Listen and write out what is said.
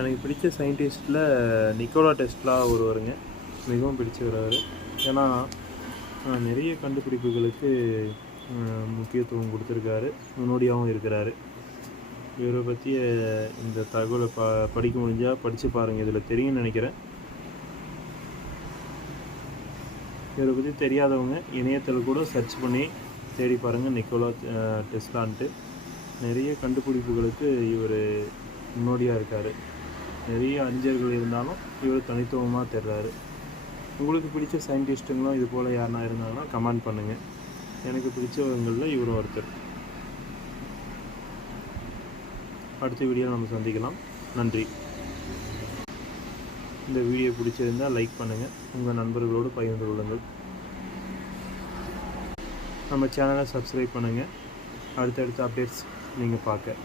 எனக்கு பிடிச்ச சயின்டிஸ்ட்டில் நிக்கோலா டெஸ்ட்லா ஒருவருங்க. மிகவும் பிடிச்சவர். அவர் ஏன்னா நிறைய கண்டுபிடிப்புகளுக்கு முக்கியத்துவம் கொடுத்துருக்காரு. முன்னோடியாகவும் இருக்கிறாரு. இவரை பற்றிய இந்த தகவலை ப படிக்க முடிஞ்சால் படித்து பாருங்கள் இதில் தெரியும்னு நினைக்கிறேன். இவரை பற்றி தெரியாதவங்க இணையத்தில் கூட சர்ச் பண்ணி தேடி பாருங்கள் நிக்கோலா டெஸ்ட்லான்ட்டு. டெஸ்லான்ட்டு நிறைய கண்டுபிடிப்புகளுக்கு இவர் முன்னோடியாக இருக்கார். நிறைய அறிஞர்கள் இருந்தாலும் இவர் தனித்துவமாக தெரிறாரு உங்களுக்கு பிடிச்ச சயின்டிஸ்ட்டுங்களும் இது போல் யாருனா இருந்தாங்கன்னா கமெண்ட் பண்ணுங்கள் எனக்கு பிடிச்சவங்களில் இவரும் ஒருத்தர். அடுத்த வீடியோ நம்ம சந்திக்கலாம். நன்றி. இந்த வீடியோ பிடிச்சிருந்தால் லைக் பண்ணுங்கள் உங்கள் நண்பர்களோடு பகிர்ந்து கொள்ளுங்கள். நம்ம சேனலை சப்ஸ்கிரைப் பண்ணுங்கள் அடுத்தடுத்த அப்டேட்ஸ் நீங்கள் பார்க்க.